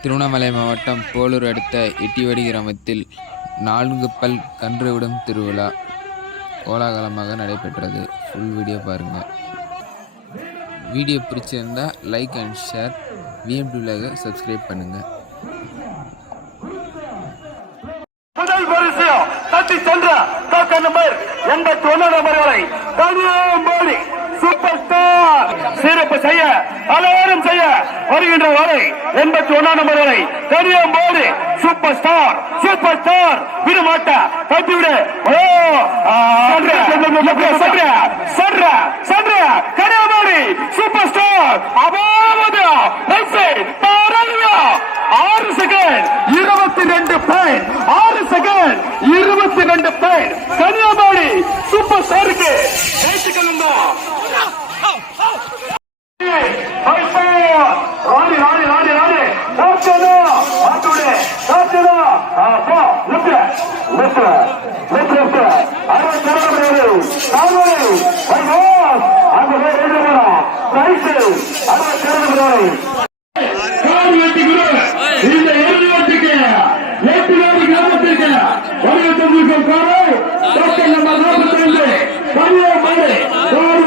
திருவண்ணாமலை மாவட்டம் போலூர் அடுத்த இட்டிவடி கிராமத்தில் நான்கு பல் கன்று விடும் திருவிழா கோலாகலமாக நடைபெற்றது. ஃபுல் வீடியோ பாருங்கள் வீடியோ பிடிச்சிருந்தால் லைக் அண்ட் ஷேர் விஎம்டிவிலாக சப்ஸ்கிரைப் பண்ணுங்கள் தட்டி சென்ற நம்பர் எண்பத்தி ஒன்று நம்பர் வரை. தனியாக சூப்பர் ஸ்டார். சிறப்பு செய்ய அலவாரம் செய்ய வருகின்ற வரை எண்பத்தி ஒன்னாம் நம்பர் வரை தெரியும் போது சூப்பர் ஸ்டார் சூப்பர் ஸ்டார். விடமாட்ட தப்பிவிடு. சொல்ற சொல்ற சொல்ற கனியாமி சூப்பர் ஸ்டார். அபாவதா. கால்வழி வைகோஸ் அந்த பேர் எழுதி போறோம் பிரைஸ் அந்த தேர்ந்து போறோம் இந்த இறுதி ஓட்டுக்கு ஏற்றுவாடி கிராமத்திற்கு ஒரு லட்சம் ரூபாய் காரை டாக்டர் நம்பர் நாற்பத்தி ரெண்டு பன்னிரண்டு மாடு கோவில்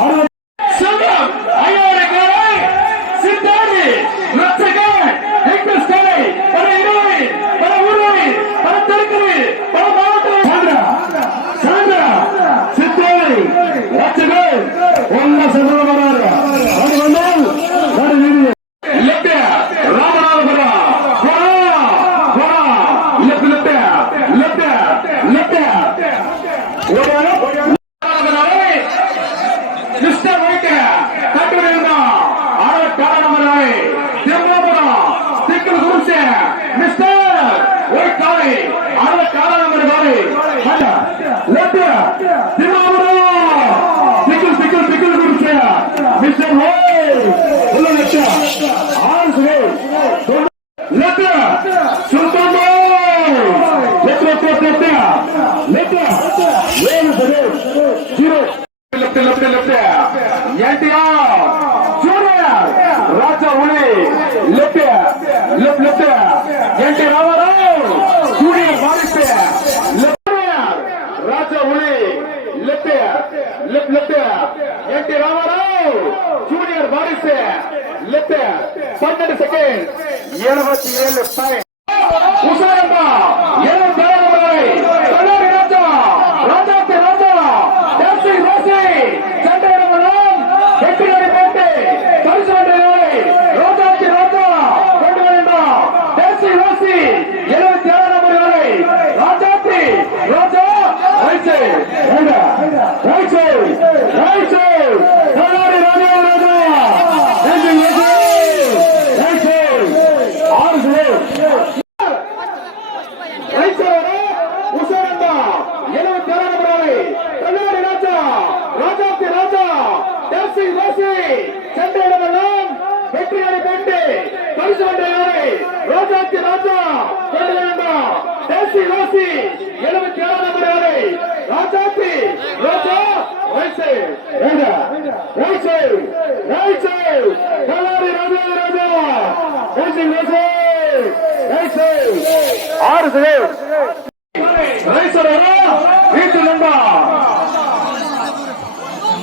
ஆனால் left left left NT Ramarao சூரிய பாரிப்பு லெப்ட் ராஜா உலி left left left NT Ramarao சூரியர் வாரிசு லெப்ட் பன்னெண்டு செகண்ட் எழுபத்தி ஏழு பாயிண்ட் வாசி வாசி எழுபத்தி ஏழாம் முறை ராஜாத்தி ராஜா ரைசே ராஜா ரைசே ரைசே கலாரி ராஜா ராஜா ரைசே ரைசே ரைசே. ஆறு சேவ் ரைசே வரா வீட்டு நம்பா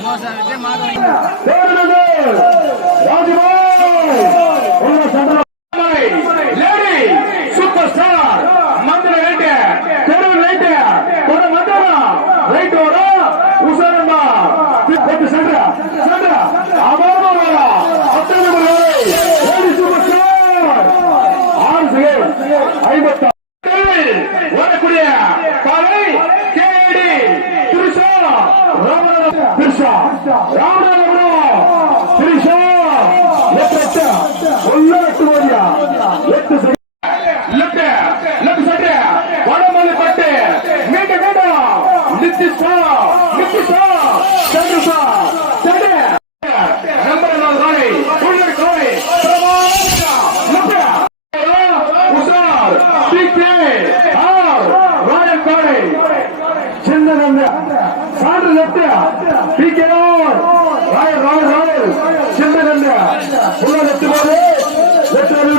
மோசா ஐம்பத்தி ஓடக்கூடிய காலை கேடி திருஷா திருஷா ராமநாதபுரம். திருஷா எட்டு ஒன்னு எட்டு கோடியா எட்டு லெப்ட் லெப்ட் சட்டை வடமலை பட்டு மீண்டும் மீண்டும். நித்திஷா நித்திஷா சந்திரசா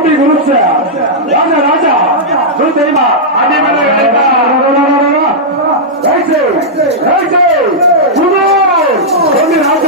நூத்தி நூற்று ராஜா ராஜா நூறு தெரியுமா ராஜா.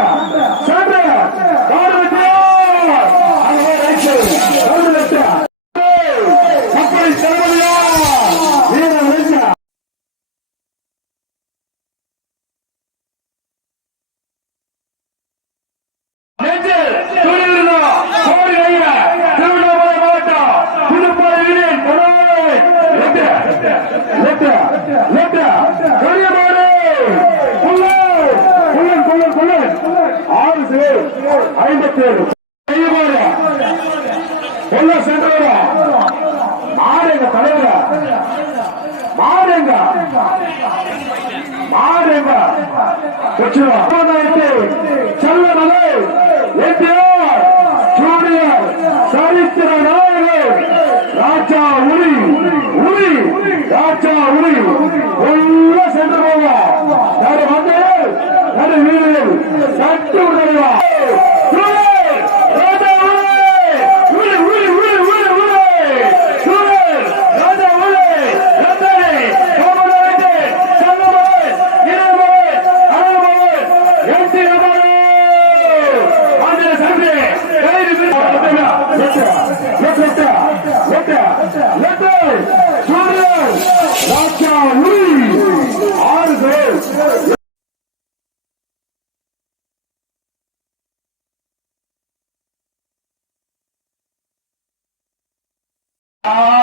செல்லமலை எம்ஜிஆர் ஜூனியர் சரித்திர நாயகர் ராஜா உரி உரி ராஜா உரி Ah!